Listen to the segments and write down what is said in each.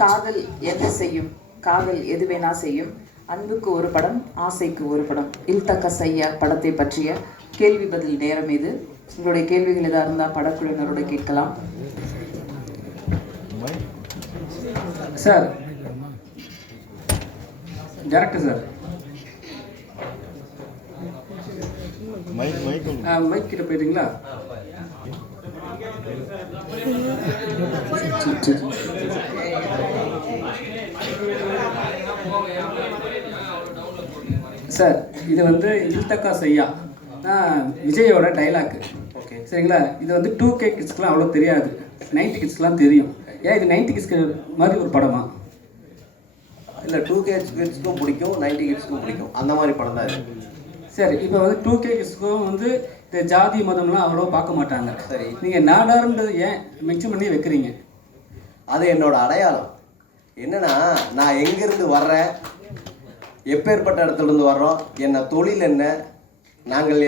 காதல் எது செய்யும்? காதல் எது வேணா செய்யும். அன்புக்கு ஒரு படம் ஆசைக்கு ஒரு படம். இல்தக்க செய்ய படத்தை பற்றிய கேள்வி பதில் நேரம் இது. உங்களுடைய கேள்விகள் எதாக இருந்தால் படக்குழுவினரோட கேட்கலாம். Sir. Director sir. Mike mike mike கிட்ட போயிட்டீங்களா சரி, இது வந்து இல்தக்கா செய்யா. தான் விஜயோட டைலாக் ஓகே சரிங்களா? இது வந்து டூ கே கிட்ஸ்க்குலாம் அவ்வளோ தெரியாது. நைன்டி கிட்ஸ்க்குலாம் தெரியும். ஏன் இது நைன்டி கிட்ஸ்க்கு மாதிரி ஒரு படமா? இல்லை டூ கே கிட்ஸ்க்கும் பிடிக்கும் நைன்டி கிட்ஸ்க்கும் பிடிக்கும். அந்த மாதிரி படம் தான் இது. சரி இப்போ வந்து டூ கே கிட்ஸ்க்கும் வந்து இந்த ஜாதி மதம்லாம் அவ்வளோ பார்க்க மாட்டாங்க. சரி. நீங்கள் நாடாருன்றது ஏன் மென்ஷன் பண்ணி வைக்கிறீங்க? அது என்னோட அடையாளம். என்னன்னா நான் எங்கேருந்து வர்றேன் எப்பேற்பட்ட இடத்துல இருந்து வர்றோம்? என்ன தொழில் என்ன? நாங்கள்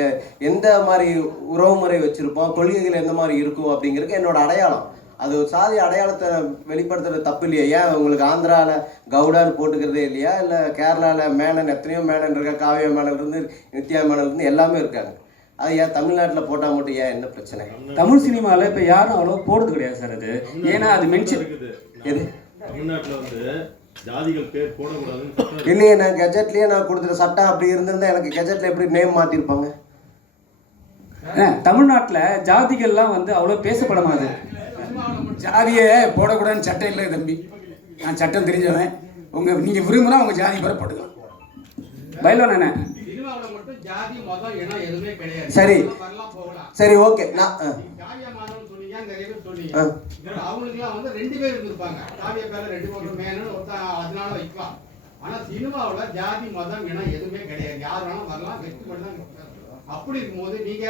எந்த மாதிரி உறவுமுறை வச்சுருப்போம்? கொள்கைகள் எந்த மாதிரி இருக்கும் அப்படிங்கிறது என்னோட அடையாளம். அது ஒரு சாதி அடையாளத்தை வெளிப்படுத்துறது தப்பு இல்லையா? ஏன் உங்களுக்கு ஆந்திராவில் கவுடான்னு போட்டுக்கிறதே இல்லையா? இல்லை கேரளாவில் மேனன் எத்தனையோ மேனன் இருக்கா காவிய மேனன் இருந்து நித்யா மேனன் இருந்து எல்லாமே இருக்காங்க. அது ஏன் தமிழ்நாட்டில் போட்டால் மட்டும் ஏன் என்ன பிரச்சனை? தமிழ் சினிமாவில் இப்போ யாரும் அவ்வளோ போடுறது கிடையாது சார் அது. ஏன்னா அது மென்ஷன் எது? தமிழ்நாட்டுல வந்து ஜாதிகள் பேர் போடக்கூடாதுன்னு இல்லையே நான் கெஜெட்லயே நான் கொடுத்துட்ட சட்டம் அப்படி இருந்திருந்தா எனக்கு கெஜெட்ல எப்படி நேம் மாத்திருப்பாங்க? தமிழ்நாட்டில் ஜாதிகள்லாம் வந்து அவ்வளோ பேசப்பட மாட்டாது ஜாதியை போடக்கூடாதுன்னு சட்டம் இல்லை தம்பி. நான் சட்டம் தெரிஞ்சவன். உங்க நீங்க விரும்புனா உங்க ஜாதி பேரை போட்டுக்கலாம். பயிலோன் என்ன சரி. வரலாம் போகலாம். சரி ஓகே. நான் அவங்களுக்குலாம் வந்து ரெண்டு பேர் இருந்திருப்பாங்க. காவிய பேர்ல ரெண்டு பேர் மேனு ஒருத்தன் அதனால வைக்கலாம் ஆனா சினிமாவுல ஜாதி மதம் இனம் எதுவுமே கிடையாது. யார் வேணாலும் வரலாம் வெற்றி தான் அப்படி இருக்கும்போது நீங்க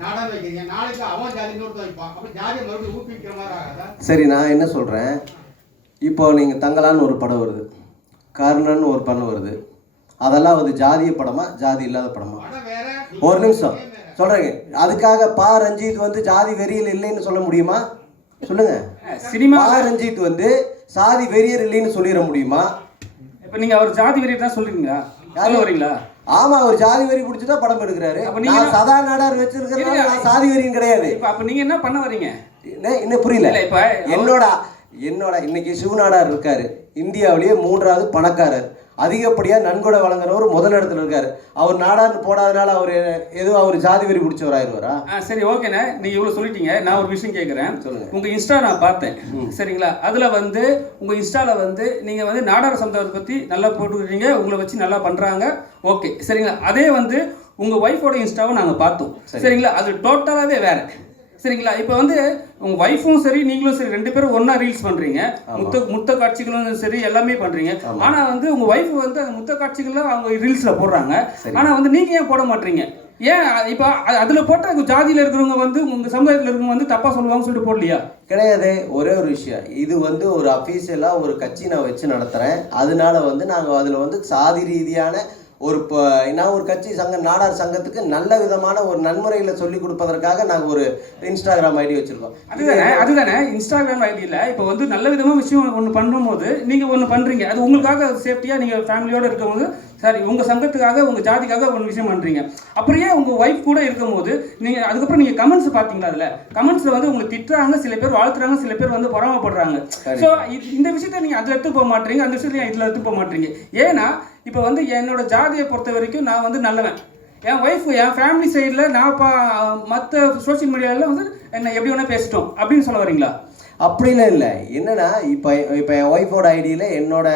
நாடகம் வைக்கிறீங்க. நாளைக்கு அவன் ஜாதி இன்னொருத்தன் வைப்பான். அப்ப ஜாதியை மறுபடியும் ஊக்குவிக்கிற மாதிரி ஆகாதா? சரி நான் என்ன சொல்றேன்? இப்போ நீங்க தங்கலான்னு ஒரு படம் வருது. கர்ணன் ஒரு படம் வருது. அதெல்லாம் வந்து ஜாதிய படமா? ஜாதி இல்லாத படமா? ஒரு நிமிஷம். சொல்றேங்க. அதுக்காக பா ரஞ்சித் வந்து ஜாதி வெறியில் இல்லைன்னு சொல்ல முடியுமா? சொல்லுங்க. சினிமா ரஞ்சித் வந்து சாதி வெறியர் இல்லைன்னு சொல்லிட முடியுமா? இப்போ நீங்கள் அவர் ஜாதி வெறி தான் சொல்லுவீங்களா சொல்ல வரீங்களா? ஆமா அவர் ஜாதி வெறி பிடிச்சதா படம் எடுக்கிறாரு. அப்ப நீங்க நான் சதா நாடார் வச்சிருக்கிறதுனால நான் சாதி வெறியும் கிடையாது. இப்போ அப்போ நீங்கள் என்ன பண்ண வரீங்க? என்ன- புரியல. இப்ப என்னோட என்னோட இன்னைக்கு சிவநாடார் இருக்காரு. இந்தியாவிலேயே மூன்றாவது பணக்காரர். அதிகப்படியா நன்கொடை வழங்குறவர் முதல் இடத்துல இருக்காரு. அவர் நாடார்னு போடாதனால அவர் ஏதோ அவர் ஜாதி வெறி பிடிச்சவர் ஆயிடுவாரா ஆ சரி ஓகேண்ணே நீங்கள் இவ்வளோ சொல்லிட்டீங்க. நான் ஒரு விஷயம் கேட்குறேன் சொல்லுங்க. உங்கள் இன்ஸ்டா நான் பார்த்தேன். சரிங்களா? அதில் வந்து உங்கள் இன்ஸ்டாவில் வந்து நீங்கள் வந்து நாடார சமுதாயத்தை பற்றி நல்லா போட்டுக்கிறீங்க உங்களை வச்சு நல்லா பண்ணுறாங்க ஓகே சரிங்களா? அதே வந்து உங்கள் ஒய்ஃபோட இன்ஸ்டாவை நாங்கள் பார்த்தோம். சரிங்களா? அது டோட்டலாகவே வேற. சரிங்களா? இப்போ வந்து உங்கள் ஒய்ஃபும் சரி நீங்களும் சரி ரெண்டு பேரும் ஒன்றா ரீல்ஸ் பண்ணுறீங்க முத்த முத்த காட்சிகளும் சரி எல்லாமே பண்ணுறீங்க ஆனால் வந்து உங்கள் ஒய்ஃப் வந்து அந்த முத்த காட்சிகளை அவங்க ரீல்ஸில் போடுறாங்க. ஆனால் வந்து நீங்கள் ஏன் போட மாட்டீங்க? ஏன் இப்போ அதில் போட்ட ஜாதியில் இருக்கிறவங்க வந்து உங்கள் சமுதாயத்தில் இருக்கிறவங்க வந்து தப்பாக சொல்லுவாங்கன்னு சொல்லிட்டு போடலையா? கிடையாது ஒரே ஒரு விஷயம். இது வந்து ஒரு அஃபீஷியலாக ஒரு கட்சி நான் வச்சு நடத்துகிறேன் அதனால வந்து நாங்கள் அதில் வந்து சாதி ரீதியான ஒரு இப்போ நான் ஒரு கட்சி சங்கம் நாடார் சங்கத்துக்கு நல்ல விதமான ஒரு நன்முறையில் சொல்லி கொடுப்பதற்காக நாங்கள் ஒரு இன்ஸ்டாகிராம் ஐடி வச்சுருக்கோம். அதுதானே அதுதானே இன்ஸ்டாகிராம் ஐடியில் இப்போ வந்து நல்ல விதமாக விஷயம் ஒன்று பண்ணும்போது நீங்கள் ஒன்று பண்ணுறீங்க அது உங்களுக்காக சேஃப்டியாக நீங்கள் ஃபேமிலியோடு இருக்கும்போது சரி உங்கள் சங்கத்துக்காக உங்கள் ஜாதிக்காக ஒரு விஷயம் பண்ணுறீங்க அப்படியே உங்கள் ஒய்ஃப் கூட இருக்கும்போது நீங்கள் அதுக்கப்புறம் நீங்கள் கமெண்ட்ஸ் பார்த்தீங்களா அதில்? கமெண்ட்ஸில் வந்து உங்களை திட்டுறாங்க சில பேர் வாழ்த்துறாங்க சில பேர் வந்து பொறாமப்படுறாங்க. ஸோ இந்த விஷயத்தை நீங்கள் அதில் எடுத்து போக மாட்டீங்க அந்த விஷயத்தை இதில் எடுத்து போக மாட்டீங்க. ஏன்னா இப்போ வந்து என்னோட ஜாதியை பொறுத்த வரைக்கும் நான் வந்து நல்லவன். என் ஒய்ஃப் என் ஃபேமிலி சைடில் நான் பா மற்ற சோஷியல் மீடியாவில் வந்து என்ன எப்படி வேணால் பேசிட்டோம். அப்படின்னு சொல்ல வரீங்களா? அப்படிலாம் இல்லை. என்னன்னா இப்போ இப்போ என் ஒய்ஃபோட ஐடியில் என்னோட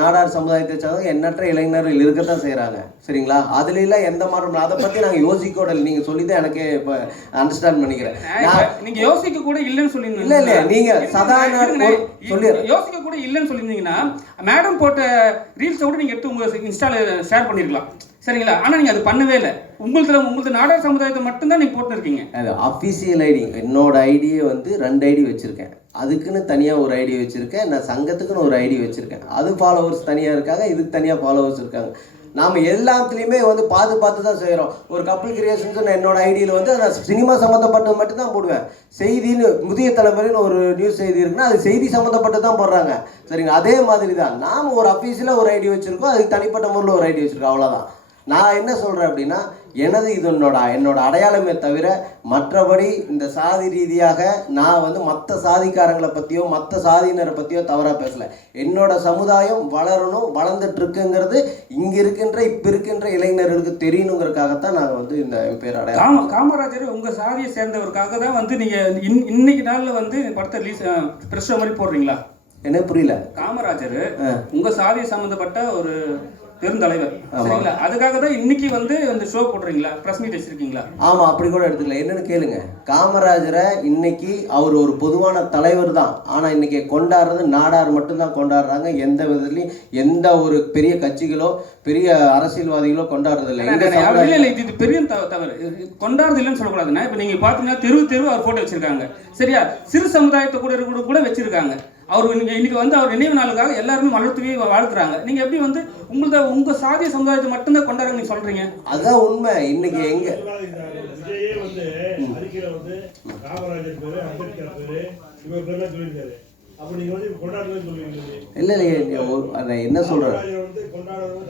நாடார் சமுதாயத்தை சார்ந்த எண்ணற்ற இளைஞர்கள் இருக்க தான் செய்கிறாங்க சரிங்களா? அதுல எல்லாம் எந்த மாற்றம் அதை பற்றி நாங்கள் யோசிக்கோட நீங்கள் சொல்லி தான் எனக்கே இப்போ அண்டர்ஸ்டாண்ட் பண்ணிக்கிறேன். நீங்க யோசிக்க கூட இல்லைன்னு சொல்லிருந்தீங்க இல்ல, இல்ல, நீங்க சதா நாள் இருங்கண்ணே, ஒரு- சொல்லிடுறேன். யோசிக்க கூட இல்லைன்னு சொல்லியிருந்தீங்கன்னா மேடம் போட்ட ரீல்ஸை கூட நீங்க எடுத்து உங்க இன்ஸ்டால ஷேர் பண்ணிருக்கலாம். சரிங்களா? ஆனா நீங்க அது பண்ணவே இல்லை. உங்களுக்கு உங்களுக்கு நாடார் சமுதாயத்தை மட்டும்தான் நீங்க போட்டு இருக்கீங்க அது அஃபிஷியல் ஐடி என்னோட ஐடியை வந்து ரெண்டு ஐடி வச்சுருக்கேன். அதுக்குன்னு தனியாக ஒரு ஐடி வச்சுருக்கேன். நான் சங்கத்துக்குன்னு ஒரு ஐடி வச்சுருக்கேன். அது ஃபாலோவர்ஸ் தனியாக இருக்காங்க இதுக்கு தனியாக ஃபாலோவர்ஸ் இருக்காங்க. நாம் எல்லாத்துலேயுமே வந்து பார்த்து பார்த்து தான் செய்கிறோம் ஒரு கப்பல் கிரியேஷன்ஸ் என்னோட ஐடியில் வந்து நான் சினிமா சம்மந்தப்பட்டது மட்டும் தான் போடுவேன். செய்தின்னு முதிய தலைமுறைன்னு ஒரு நியூஸ் செய்தி இருக்குன்னா அது செய்தி சம்மந்தப்பட்டு தான் போடுறாங்க. சரிங்க அதே மாதிரி தான் நாம் ஒரு அஃபீஸில் ஒரு ஐடி வச்சுருக்கோம். அதுக்கு தனிப்பட்ட முறையில் ஒரு ஐடி வச்சுருக்கோம். அவ்வளோதான் நான் என்ன சொல்கிறேன் அப்படின்னா எனது இது என்னோட என்னோட அடையாளமே தவிர மற்றபடி இந்த சாதி ரீதியாக நான் வந்து மற்ற சாதிக்காரங்களை பற்றியோ மற்ற சாதியினரை பற்றியோ தவறாக பேசலை. என்னோட சமுதாயம் வளரணும் வளர்ந்துட்டு இருக்குங்கிறது இங்கே இருக்கின்ற இப்போ இருக்கின்ற இளைஞர்களுக்கு தெரியணுங்கிறதுக்காகத்தான் நாங்கள் வந்து இந்த பேர் அடையாளம் காம காமராஜர் உங்க சாதியை சேர்ந்தவருக்காக தான் வந்து நீங்க இன் இன்னைக்கு நாள்ல வந்து படத்தை ரிலீஸ் பிரஸ் மாதிரி போடுறீங்களா? என்ன புரியல. காமராஜர் ஆ. உங்க சாதியை சம்பந்தப்பட்ட ஒரு பெருந்தலைவர். சரிங்களா? அதுக்காக தான் இன்னைக்கு வந்து இந்த ஷோ போடுறீங்களா பிரஸ் மீட் வச்சிருக்கீங்களா? ஆமாம் அப்படி கூட எடுத்துக்கலாம். என்னன்னு கேளுங்க. காமராஜரை இன்னைக்கு அவர் ஒரு பொதுவான தலைவர் தான். ஆனால் இன்னைக்கு கொண்டாடுறது நாடார் மட்டும்தான் கொண்டாடுறாங்க. எந்த விதத்துலையும் எந்த ஒரு பெரிய கட்சிகளோ பெரிய அரசியல்வாதிகளோ கொண்டாடுறது இல்லை இல்ல இது இது பெரிய தவ- தவறு. கொண்டாடுறது இல்லைன்னு சொல்லக்கூடாதுன்னா இப்போ நீங்க பாத்தீங்கன்னா தெரு தெரு அவர் போட்டோ வச்சிருக்காங்க. சரியா? சிறு சமுதாயத்தை கூட இருக்க கூட வச்சிருக்காங்க. அவர் இன்னைக்கு வந்து அவர் நினைவு நாளுக்காக எல்லாருமே மலர்த்துவே வாழ்த்துறாங்க. நீங்க எப்படி வந்து உங்களத உங்க சாதிய சமுதாயத்தை மட்டும்தான் கொண்டாடுறாங்க நீங்க சொல்றீங்க? அதுதான் உண்மை. இன்னைக்கு எங்க விஜயே வந்து அறிக்கையில வந்து காமராஜர் பேரு அம்பேத்கர் பேரு இவர் பேர்லாம் சொல்லியிருக்காரு. அப்ப நீங்க வந்து கொண்டாடுறதுன்னு சொல்லியிருக்கீங்க இல்லை இல்லையே என்ன காமராஜர் வந்து கொண்டாடுறது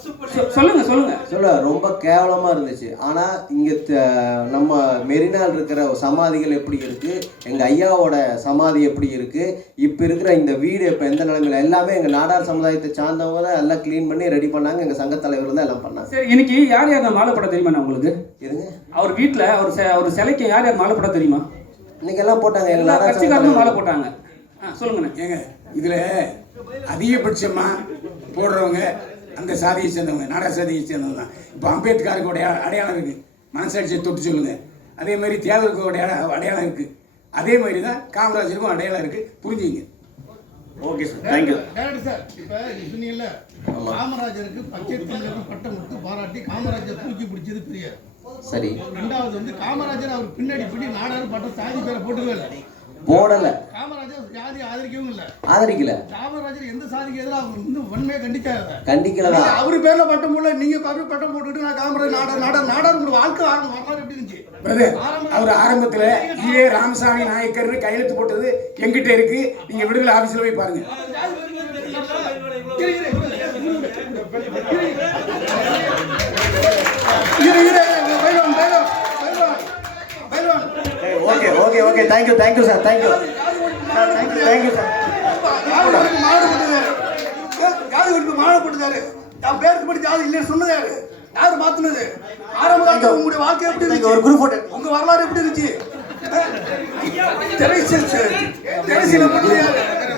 சொல்லுங்க சொல்லுங்க. சொல்ல ரொம்ப கேவலமா இருந்துச்சு. ஆனா இங்க நம்ம மெரினால் இருக்கிற சமாதிகள் எப்படி இருக்கு? எங்க ஐயாவோட சமாதி எப்படி இருக்கு? இப்ப இருக்கிற இந்த வீடு இப்ப எந்த நிலைமையில? எல்லாமே எங்க நாடார் சமுதாயத்தை சார்ந்தவங்க தான் எல்லாம் க்ளீன் பண்ணி ரெடி பண்ணாங்க. எங்க சங்க தலைவர் தான் எல்லாம் பண்ணாங்க. சரி இன்னைக்கு யார் யார் மாலை போட தெரியுமா நான் உங்களுக்கு? இருங்க அவர் வீட்ல அவர் செ- அவர் சிலைக்கு யார் யார் மாலை போட தெரியுமா? இன்னைக்கு எல்லாம் போட்டாங்க. எல்லா கட்சிக்காரங்களும் மாலை. போட்டாங்க. சொல்லுங்கண்ணே. ஏங்க இதில் அதிகபட்சமாக போடுறவங்க அந்த சாதியை சேர்ந்தவங்க நாடா சாதியை சேர்ந்தவங்க தான். இப்போ அம்பேத்கருக்கு அடையா- அடையாளம் இருக்குது மனசாட்சியை தொட்டு சொல்லுங்க. அதே மாதிரி தேவருக்கு ஒரு அடையாளம் இருக்குது அதே மாதிரி தான் காமராஜருக்கும் அடையாளம் இருக்குது புரிஞ்சுங்க. Okay sir thank you director sir இப்போ நீ சொன்னீங்கல்ல காமராஜருக்கு பச்சை பட்டம் கொடுத்து பாராட்டி காமராஜர் தூக்கி பிடிச்சது பெரியார். சரி. ரெண்டாவது வந்து காமராஜர் அவர் பின்னாடி பிடி நாடார் பட்டம் சாதி பேரை போட்டுக்கவே இல்லை. போடல காமராஜர் ஜாதி ஆதரிக்கவும் இல்லை ஆதரிக்கல காமராஜர் எந்த சாதிக்கு எதிராக இன்னும் வன்மையை கண்டிச்சாரு கண்டிக்கலதான் அவரு பேர்ல பட்டம் போடல நீங்க கவி பட்டம் போட்டுட்டு நான் காமராஜர் நாடார் நாடார் நாடார் உங்க வாழ்க்கை வரலாறு எப்படி இருந்துச்சு அவர் ஆரம்பத்தில் ஈவே ராமசாமி நாயக்கர்னு கையெழுத்து போட்டது எங்கிட்ட இருக்கு நீங்க விடுதலை ஆபீஸ்ல போய் பாருங்க okay okay okay thank you thank you sir thank you sir thank you thank you sir ஜாதி ஒழிப்பு மாடு போட்டுதாரு ஜாதி ஒழிப்பு மாடு போட்டுதாரு தான் பேருக்கு படி ஜாதி இல்லைன்னு சொன்னது யாரு யாரு மாத்துனது ஆரம்ப காலத்துல உங்களுடைய வாழ்க்கை எப்படி இருந்துச்சு? ஒரு குரூப் போட்டு உங்க வரலாறு எப்படி இருந்துச்சு திரைசீல திரைசீல பண்ணது யாரு யாரு